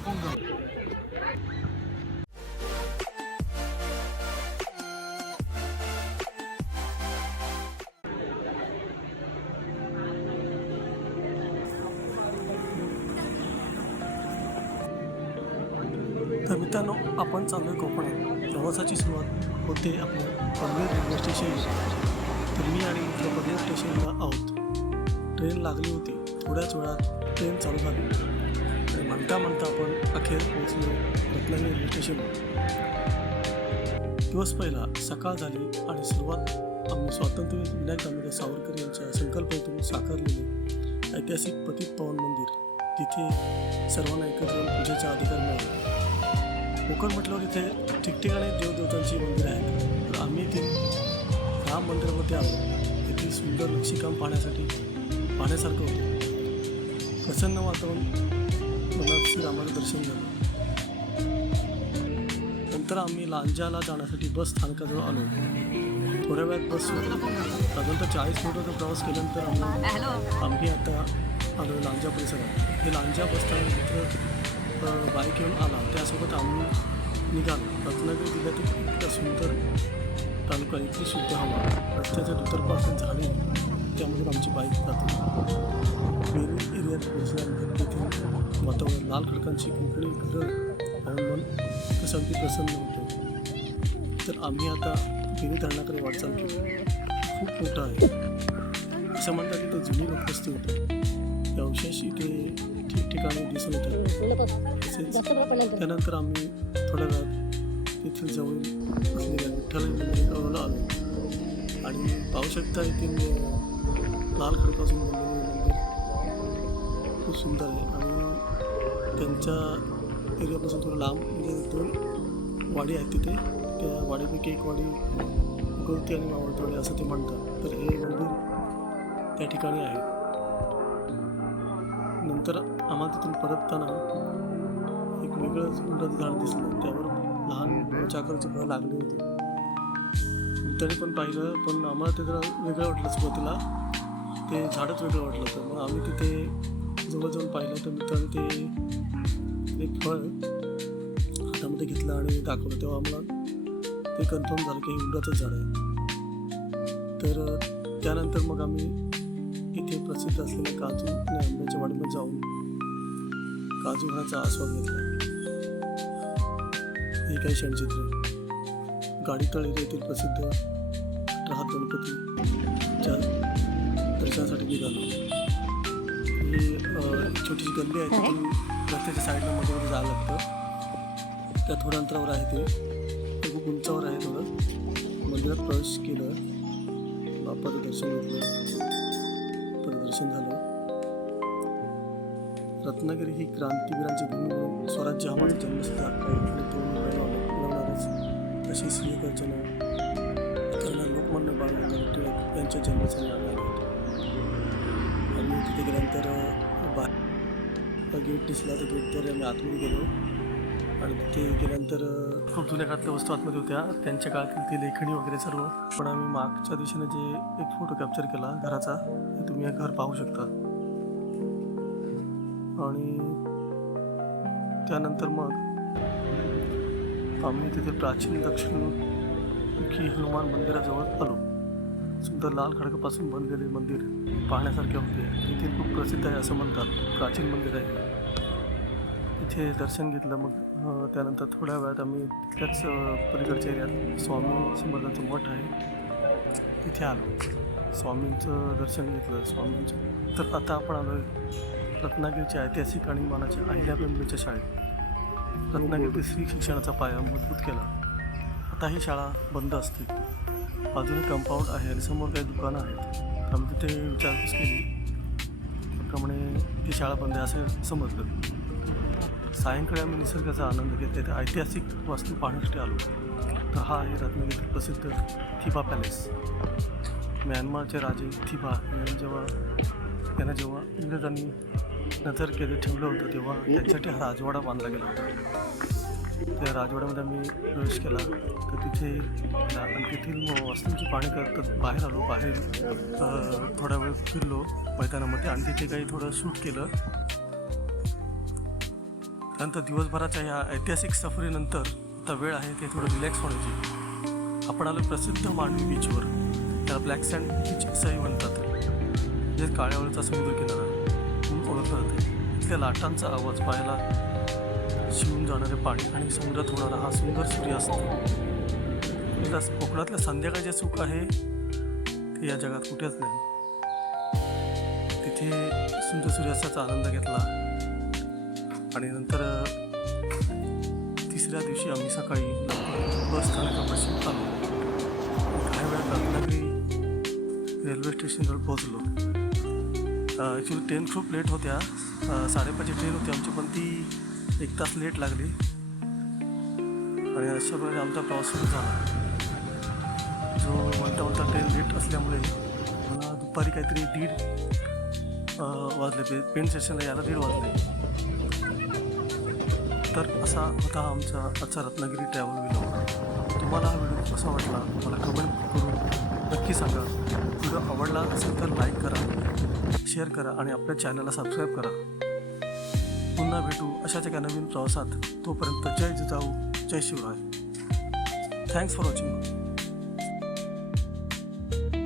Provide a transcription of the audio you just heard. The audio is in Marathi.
आपण जाऊ. तर मित्रांनो, आपण चालू आहे कोकणात. प्रवासाची सुरुवात होते आपल्या पनवेल रेल्वे स्टेशन. तर मी आणि मित्र पनवेल स्टेशनला आहोत. ट्रेन लागली होती. थोड्याच वेळात ट्रेन चालू झाली आणि म्हणता म्हणता आपण अखेर पोहोचलो रत्नागिरी रेल्वे स्टेशनवर. दिवस पहिला सकाळ झाली आणि सुरुवात आम्ही स्वातंत्र्यवीर विनायक दामोदर सावरकर यांच्या संकल्पनेतून साकारलेले ऐतिहासिक पतित पावन मंदिर, जिथे सर्वांना एकत्र येऊन पूजेचा अधिकार मिळाला. कोकण म्हटल्यावर इथे ठिकठिकाणी देवदेवतांची मंदिरं आहेत. तर आम्ही येथील राम मंदिरामध्ये आलो. येथील सुंदर नक्षीकाम पाहण्यासारखं होतं. प्रसन्न वातावरण, मनात श्रीरामाचं दर्शन झालं. नंतर आम्ही लांजाला जाण्यासाठी बस स्थानकाजवळ आलो. थोड्या वेळात बस साधारणतः 40 मिनिटाचा प्रवास केल्यानंतर आम्ही आता आलो लांजा परिसरात. हे लांजा बसस्थानक मित्र बाईक घेऊन आला. त्यासोबत आम्ही निघालो. रत्नागिरी जिल्ह्यातील इतका सुंदर तालुका, इतकी शुद्ध हवा, रस्त्याच्या दुतर्फा झाडे, त्यामधून आमची बाईक जाते. वेरूळ एरियात पोहोचल्यानंतर तेथील वातावरण, लाल खडकांची कोकणी घरं पाहून मन कसं अगदी प्रसन्न होतं. तर आम्ही आता फेरी धरणाकडे वाटचाल केली. खूप मोठं आहे. असं म्हणतात की तो जुनी लोकवस्ती होती. त्या अवशेष इथे ठिकठिकाणी दिसून येतात. तसेच त्यानंतर आम्ही थोड्या वेळात तेथील जवळ असलेल्या विठ्ठल मंदिराजवळ आलो आणि पाहू शकता येथील लाल खडकापासून बनलेले मंदिर खूप सुंदर आहे. आणि त्यांच्या एरियापासून थोडं लांब म्हणजे 2 वाडी आहेत तिथे. त्या वाडीपैकी एक वाडी गवती आणि मावळतवाडी असं ते म्हणतात. तर हे मंदिर त्या ठिकाणी आहे. नंतर आम्हाला तिथून परतताना एक वेगळं सुंदर झाड दिसलं. त्यावर लहान चाकरची फळं लागली होती. तरी पण पाहिलं, पण आम्हाला ते जरा वेगळं वाटलं. सुरुवातीला ते झाडच वेगळं वाटलं होतं. मग आम्ही तिथे जवळ जाऊन पाहिलं तर मित्रांनी ते एक फळ हातामध्ये घेतलं आणि दाखवलं. तेव्हा आम्हाला ते कन्फर्म झालं की हे उंबराचंच झाड आहे. तर त्यानंतर मग आम्ही इथे प्रसिद्ध असलेल्या काजू आणि आंब्याच्या वाडीमध्ये जाऊन काजू खाण्याचा आस्वाद घेतला. हे काही क्षणचित्र. गाडीतळ येथील प्रसिद्ध राहत गणपतीच्या दर्शनासाठी निघालो. ही छोटीशी गल्ली आहे. तिथून रस्त्याच्या साईडला मध्ये मध्ये जायला लागतं. त्या थोड्या अंतरावर आहे ते खूप उंचावर आहे. थोडं मंदिरात प्रवेश केलं, बाप्पाचं दर्शन घेतलं, दर्शन झालं. रत्नागिरी ही क्रांतीवीरांची भूमी म्हणून स्वराज्य आम्हाला जन्मसिद्ध हक्क आहे आणि तो मिळवणारच. तशी श्रीयगर्जना करणारे लोकमान्य बाळ गंगाधर टिळक यांच्या जन्मस्थानी आले आहेत. आम्ही तिथे गेल्यानंतर गेट दिसला. त्या गेटद्वारे आम्ही आतमध्ये गेलो आणि तिथे गेल्यानंतर खूप जुन्या काळातल्या वस्तू आतमध्ये होत्या. त्यांच्या काळातील ती लेखणी वगैरे सर्व. पण आम्ही मागच्या दिशेने जे एक फोटो कॅप्चर केला घराचा, हे तुम्ही हे घर पाहू शकता. आणि त्यानंतर मग आम्ही तिथे प्राचीन दक्षिणमुखी हनुमान मंदिराजवळ आलो. सुंदर लाल खडकापासून बनलेले मंदिर पाहण्यासारखे होते. तिथे खूप प्रसिद्ध आहे असं म्हणतात. प्राचीन मंदिर आहे. इथे दर्शन घेतलं. मग त्यानंतर थोड्या वेळात आम्ही तिथल्याच पलीकडच्या एरियात स्वामी समर्थांचं मठ आहे तिथे आलो. स्वामींचं दर्शन घेतलं स्वामींचं. तर आता आपण आलो रत्नागिरीच्या ऐतिहासिक आणि मानाच्या अहिल्याबाईंच्या शाळेत. रत्नागिरीतील स्त्री शिक्षणाचा पाया मजबूत केला. आता ही शाळा बंद असते. बाजूने कंपाऊंड आहे आणि समोर काही दुकानं आहेत. आम्ही तिथे विचारपूस केली. त्याप्रमाणे ती शाळा बंद आहे असं समजलं. सायंकाळी आम्ही निसर्गाचा आनंद घेत तिथे ऐतिहासिक वास्तू पाहण्यासाठी आलो. तर हा आहे रत्नागिरीतील प्रसिद्ध थिबा पॅलेस. म्यानमारचे राजे थिबा यांना जेव्हा इंग्रजांनी नजर ठेवलं होतं तेव्हा त्यांच्यासाठी हा राजवाडा बांधला गेला होता. त्या राजवाड्यामध्ये आम्ही प्रवेश केला. तर तिथे आणि तेथील वस्तूंची पाहणी करत बाहेर आलो. बाहेर थोडा वेळ फिरलो मैदानामध्ये आणि तिथे काही थोडं शूट केलं. त्यानंतर दिवसभराच्या ह्या ऐतिहासिक सफरीनंतर आता वेळ आहे ते थोडं रिलॅक्स होण्याची. आपण आलो प्रसिद्ध मांडवी बीचवर. त्याला ब्लॅक सँड बीच असंही म्हणतात, जे काळ्यावळीचा समुद्र किनारा म्हणून ओळखलं जाते. इथल्या लाटांचा आवाज, पाहायला शिवून जाणारे पाणी आणि समुद्रात होणारा हा सुंदर सूर्यास्त. इथला कोकणातल्या संध्याकाळचे सुख आहे ते या जगात कुठेच नाही. तिथे सुंदर सूर्यास्ताचा आनंद घेतला आणि नंतर तिसऱ्या दिवशी आम्ही सकाळी बस स्थानकापाशी आलो. काही वेळात रत्नागिरी रेल्वे स्टेशनवर पोहोचलो. ॲक्च्युली ट्रेन खूप लेट होत्या. 5:30ची ट्रेन होती आमची, पण ती 1 तास लेट लागली आणि अशा प्रकारे आमचा प्रवास सुरू झाला. जो म्हणता ट्रेन लेट असल्यामुळे मला दुपारी काहीतरी 1:30 वाजले. पेन स्टेशनला यायला 1:30 वाजले. तर असा होता आमचा आजचा रत्नागिरी ट्रॅव्हल व्हिडिओ. तुम्हाला हा व्हिडिओ कसा वाटला मला कमेंट करून नक्की सांगा. व्हिडिओ आवडला असेल तर लाईक करा, शेअर करा आणि आपल्या चॅनलला सबस्क्राईब करा. पुन्हा भेटू अशाच एका नवीन प्रवासात. तोपर्यंत जय जिजाऊ, जय शिवराय. Thanks for watching.